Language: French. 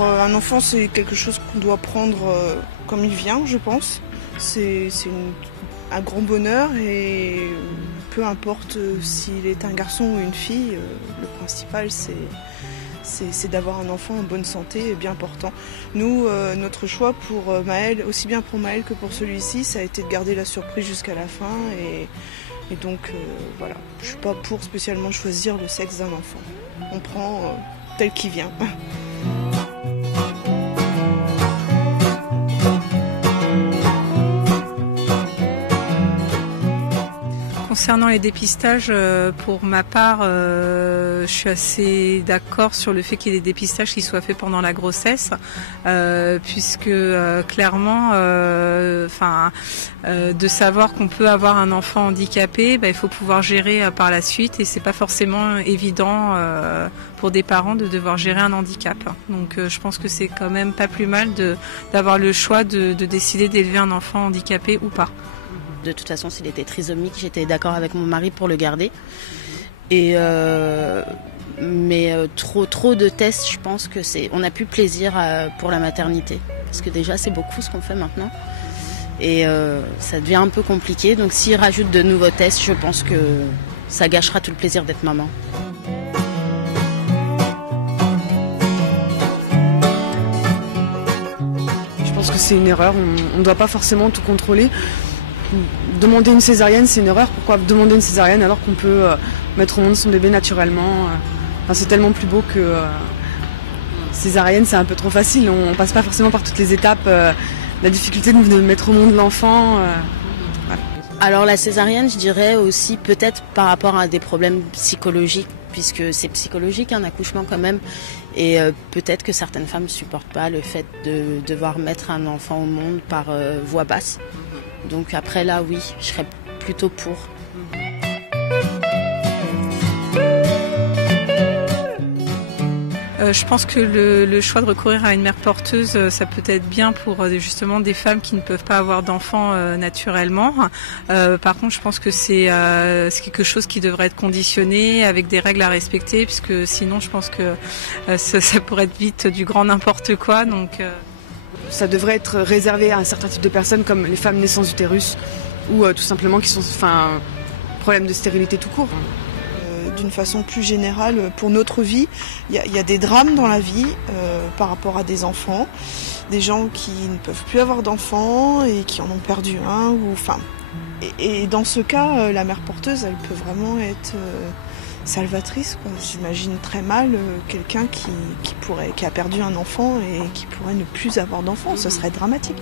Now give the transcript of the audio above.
un enfant, c'est quelque chose qu'on doit prendre comme il vient, je pense. C'est un grand bonheur et peu importe s'il est un garçon ou une fille, le principal c'est d'avoir un enfant en bonne santé et bien portant. Nous, notre choix pour Maël, aussi bien pour Maël que pour celui-ci, ça a été de garder la surprise jusqu'à la fin et donc voilà, je suis pas pour spécialement choisir le sexe d'un enfant. On prend tel qu'il vient. Concernant les dépistages, pour ma part, je suis assez d'accord sur le fait qu'il y ait des dépistages qui soient faits pendant la grossesse, puisque clairement, de savoir qu'on peut avoir un enfant handicapé, il faut pouvoir gérer par la suite, et c'est pas forcément évident pour des parents de devoir gérer un handicap. Donc je pense que c'est quand même pas plus mal d'avoir le choix de décider d'élever un enfant handicapé ou pas. De toute façon, s'il était trisomique, j'étais d'accord avec mon mari pour le garder. Mais trop de tests, je pense que on n'a plus plaisir pour la maternité. Parce que déjà, c'est beaucoup ce qu'on fait maintenant. Et ça devient un peu compliqué. Donc s'il rajoute de nouveaux tests, je pense que ça gâchera tout le plaisir d'être maman. Je pense que c'est une erreur. On ne doit pas forcément tout contrôler. Demander une césarienne, c'est une erreur. Pourquoi demander une césarienne alors qu'on peut mettre au monde son bébé naturellement? C'est tellement plus beau que césarienne, c'est un peu trop facile. On passe pas forcément par toutes les étapes. La difficulté de mettre au monde l'enfant. Voilà. Alors la césarienne, je dirais aussi peut-être par rapport à des problèmes psychologiques, puisque c'est psychologique un accouchement quand même. Et peut-être que certaines femmes ne supportent pas le fait de devoir mettre un enfant au monde par voie basse. Donc après là, oui, je serais plutôt pour. Je pense que le choix de recourir à une mère porteuse, ça peut être bien pour justement des femmes qui ne peuvent pas avoir d'enfants naturellement. Par contre, je pense que c'est quelque chose qui devrait être conditionné avec des règles à respecter, puisque sinon, je pense que ça pourrait être vite du grand n'importe quoi. Donc ça devrait être réservé à un certain type de personnes comme les femmes nées sans utérus ou tout simplement qui sont problème de stérilité tout court. D'une façon plus générale, pour notre vie, il y a des drames dans la vie par rapport à des enfants, des gens qui ne peuvent plus avoir d'enfants et qui en ont perdu un. Et dans ce cas, la mère porteuse, elle peut vraiment être salvatrice, quoi. J'imagine très mal quelqu'un qui a perdu un enfant et qui pourrait ne plus avoir d'enfant. Ce serait dramatique.